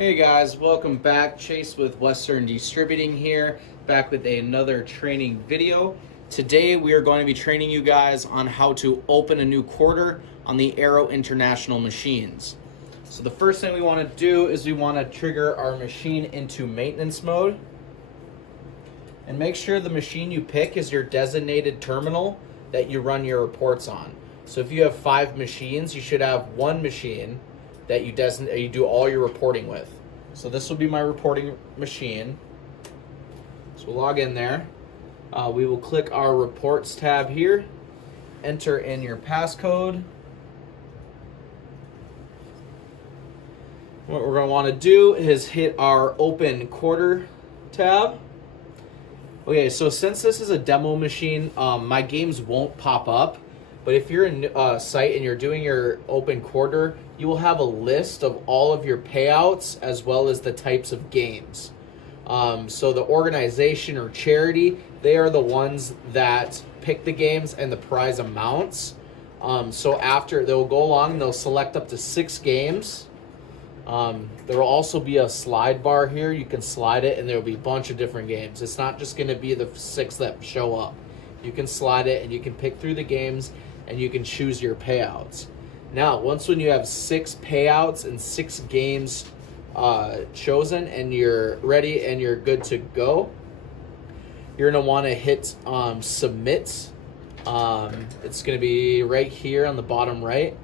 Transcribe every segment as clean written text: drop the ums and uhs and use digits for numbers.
Hey guys, welcome back. Chase with Western Distributing here, back with another training video. Today we are going to be training you guys on how to open a new quarter on the Aero International machines. So the first thing we want to do is we want to trigger our machine into maintenance mode. And make sure the machine you pick is your designated terminal that you run your reports on. So if you have 5 machines, you should have one machine that you do all your reporting with. So this will be my reporting machine. So we'll log in there. We will click our reports tab here, enter in your passcode. What we're going to want to do is hit our open quarter tab. Okay, so since this is a demo machine, my games won't pop up. But if you're in a site and you're doing your open quarter, you will have a list of all of your payouts as well as the types of games. So the organization or charity, they are the ones that pick the games and the prize amounts. So after, they'll go along and they'll select up to 6 games. There will also be a slide bar here. You can slide it and there will be a bunch of different games. It's not just going to be the 6 that show up. You can slide it and you can pick through the games and you can choose your payouts. Now, when you have 6 payouts and 6 games chosen and you're ready and you're good to go, you're going to want to hit submit. It's going to be right here on the bottom right.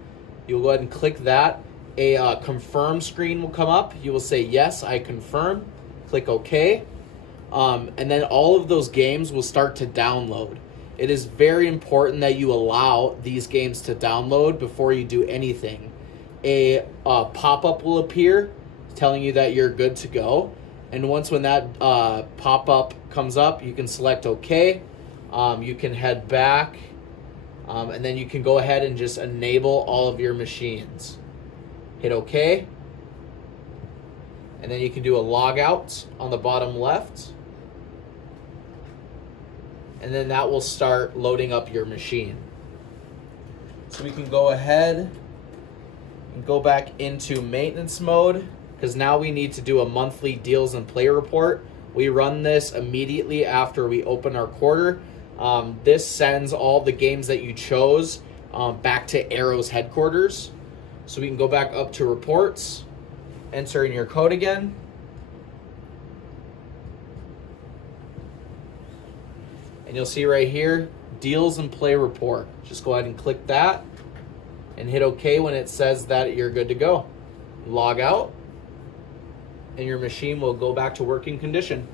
You'll go ahead and click that. A confirm screen will come up. You will say, yes, I confirm. Click OK. And then all of those games will start to download. It is very important that you allow these games to download before you do anything. A pop-up will appear telling you that you're good to go. And when that pop-up comes up, you can select OK. You can head back. And then you can go ahead and just enable all of your machines. Hit OK. And then you can do a log out on the bottom left. And then that will start loading up your machine. So we can go ahead and go back into maintenance mode because now we need to do a monthly deals and play report. We run this immediately after we open our quarter. This sends all the games that you chose back to Aero's headquarters. So we can go back up to reports, enter in your code again. And you'll see right here, deals and play report. Just go ahead and click that and hit OK when it says that you're good to go. Log out and your machine will go back to working condition.